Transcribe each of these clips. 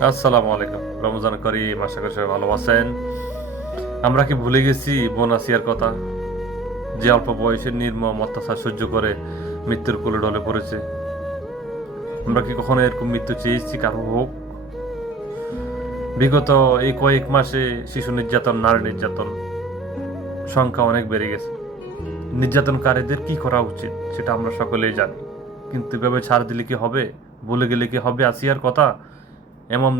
আসসালামু আলাইকুম। রমজান করিম, আশা করি সবাই ভালো আছেন। আমরা কি ভুলে গেছি বোন আসিয়ার কথা, যে অল্প বয়সে নির্মম অত্যাচার সহ্য করে মৃত্যুর কোলে ঢলে পড়েছে? আমরা কি কখনো এরকম মৃত্যু চেয়েছি কারো হোক? বিগত এই কয়েক মাসে শিশু নির্যাতন, নারী নির্যাতন সংখ্যা অনেক বেড়ে গেছে। নির্যাতনকারীদের কি করা উচিত সেটা আমরা সকলেই জানি, কিন্তু এভাবে ছাড় দিলে কি হবে? বলে গেলে কি হবে আসিয়ার কথা? এমন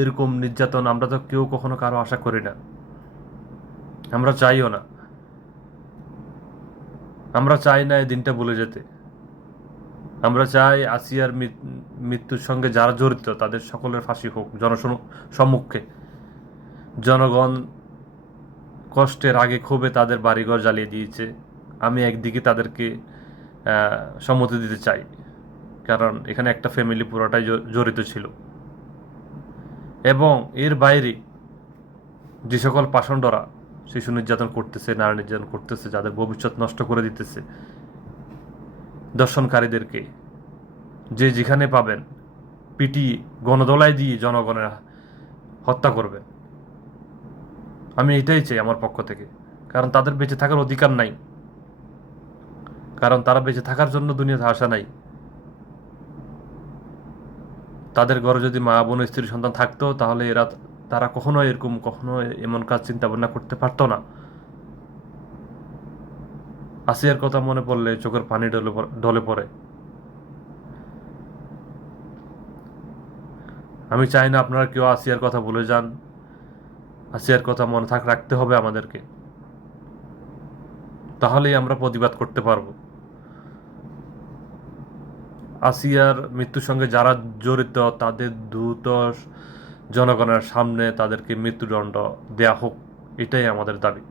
এরকম নির্যাতন আমরা তো কেউ কখনো কারো আশা করি না, আমরা চাইও না। আমরা চাই না এই দিনটা ভুলে যেতে। আমরা চাই আসিয়ার মৃত্যুর সঙ্গে যারা জড়িত তাদের সকলের ফাঁসি হোক সম্মুখে। জনগণ কষ্টের আগে ক্ষোভে তাদের বাড়িঘর জ্বালিয়ে দিয়েছে। আমি একদিকে তাদেরকে সম্মতি দিতে চাই, কারণ এখানে একটা ফ্যামিলি পুরোটাই জড়িত ছিল। এবং এর বাইরে যে সকল পাষণ্ডরা শিশু নির্যাতন করতেছে, নারী নির্যাতন করতেছে, যাদের ভবিষ্যৎ নষ্ট করে দিতেছে, দর্শনকারীদেরকে যে যেখানে পাবেন পিটিয়ে গণদোলায় দিয়ে জনগণের হত্যা করবেন। আমি এটাই চাই আমার পক্ষ থেকে, কারণ তাদের বেঁচে থাকার অধিকার নাই, কারণ তারা বেঁচে থাকার জন্য দুনিয়াতে আসা নাই। তাদের ঘরে যদি মা বোন স্ত্রী সন্তান থাকতো তাহলে তারা কখনো এমন কাজ চিন্তা ভাবনা করতে পারতো না। আসিয়ার কথা মনে পড়লে চোখের পানি ঢলে পড়ে। আমি চাই না আপনারা কেউ আসিয়ার কথা ভুলে যান। আসিয়ার কথা মনে রাখতে হবে আমাদেরকে, তাহলেই আমরা প্রতিবাদ করতে পারবো। আসিয়ার মৃত্যুর সঙ্গে যারা জড়িত তাদের দ্রুত জনগণের সামনে তাদেরকে মৃত্যুদণ্ড দেয়া হোক, এটাই আমাদের দাবি।